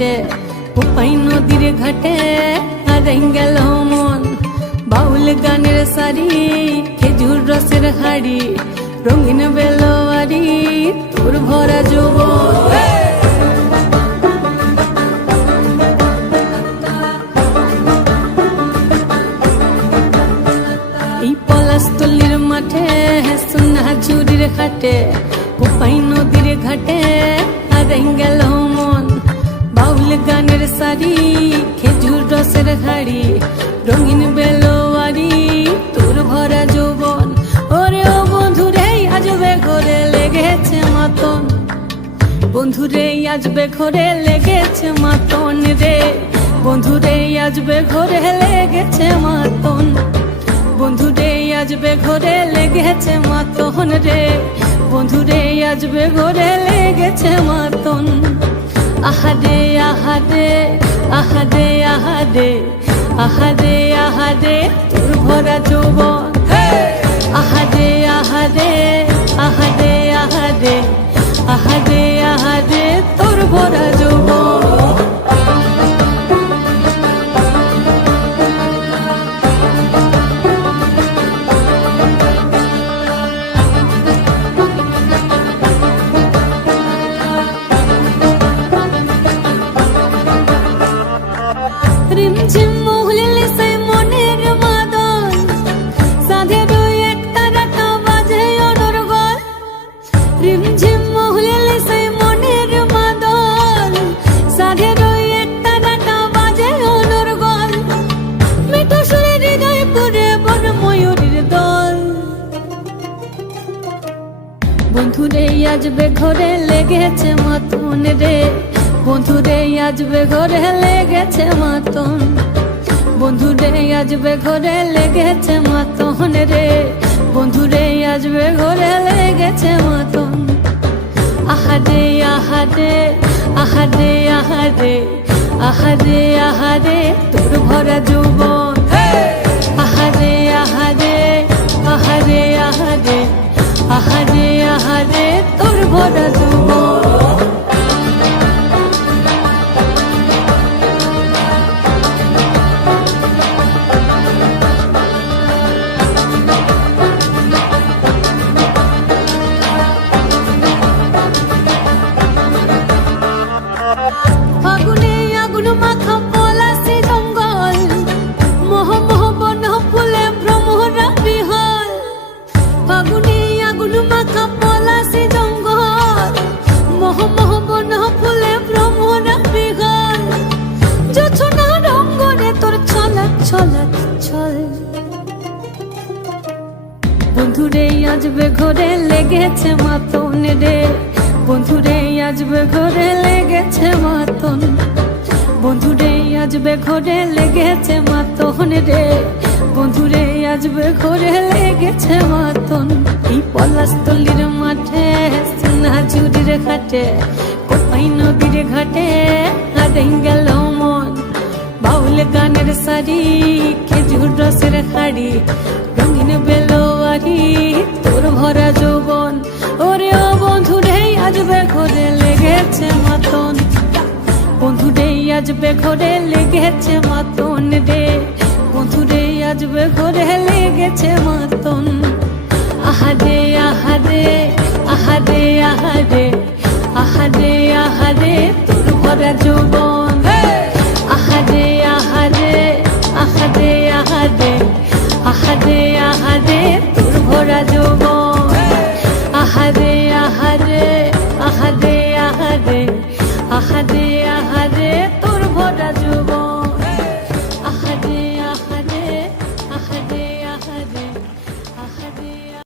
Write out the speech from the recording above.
ঘাটে কোপাই নদীর ঘাটে হারাই গেল মন বাউল গানের সারি খেজুর রসের হাড়ি রঙিন বেলোয়ারি তোর ভরা যৌবন এই পলাশতলির মাঠে সোনা ঝুরির ঘাটে কোপাই নদীর ঘাটে হারাই গেল মন বাউল গানের সারি খেজুর রসের হাড়ি রঙিন বেলোয়ারি তোর ভরা যৌবন ওরে ও বন্ধুরে আজবে ঘরে লেগেছে মাতন বন্ধুরে আজবে ঘরে লেগেছে মাতন রে বন্ধুরে আজবে ঘরে লেগেছে মাতন বন্ধুরে আজবে ঘরে লেগেছে মাতন রে বন্ধুরে আজবে ঘরে লেগেছে মাতন আহারে আহারে আহারে আহারে আহারে আহারে তোর ভরা যৌবন আহারে আহারে আহারে আহারে আহারে আহারে তোর ভরা যৌবন রিমঝিম মহুলিলে সেই মনের মাদল সাধের এক তারাটা বাজে অনর্গল রিমঝিম মহুলিলে সেই মনের মাদল সাধের এক তারাটা বাজে অনর্গল মিঠো সুরে হৃদয় পুরে বন ময়ূরীর দল বন্ধুরে আজবে ঘরে লেগেছে মাতন রে বন্ধুরে আজবে ঘরে লেগেছে মাতন বন্ধুরে আজবে ঘরে লেগেছে মাতন রে বন্ধুরে আজবে ঘরে লেগেছে মাতন আহারে আহারে আহারে আহারে আহারে আহারে তোর ভরা যৌবন আহারে আহারে আহারে আহারে আহারে আহারে তোর ভরা যৌবন ফাগুনে আগুন মাখা পলাশি জঙ্গল মোহ মোহ বন ফুলে ভ্রমরা বিহল ফাগুনে আগুন মাখা পলাশি জঙ্গল মোহ মোহ বন ফুলে ভ্রমরা বিহল জোছনা রঙ্গনে তোর ছলক ছলক ছল বন্ধুরে আজবে ঘরে লেগেছে মাতন রে বন্ধুরে আজবে ঘরে লেগেছে মাতন বন্ধুরে আজবে ঘরে লেগেছে মাতন রে বন্ধুরে আজবে ঘরে লেগেছে মাতন এই পলাশতলির মাঠে সোনা ঝুরির ঘাটে কোপাই নদীর ঘাটে হারাই গেল মন বাউল গানের সারি খেজুর রসের হাড়ি রঙিন বেলোয়ারি তোর ভরা যৌবন ওরে ও বন্ধুরে আজবে ঘরে লেগেছে মাতন বন্ধুরে আজবে ঘরে লেগেছে মাতন রে বন্ধুরে আজবে ঘরে লেগেছে মাতন আহারে আহারে আহারে আহারে আহারে আহারে তোর ভরা যৌবন আহারে আহারে আহারে আহারে আহারে আহারে তোর ভরা যৌবন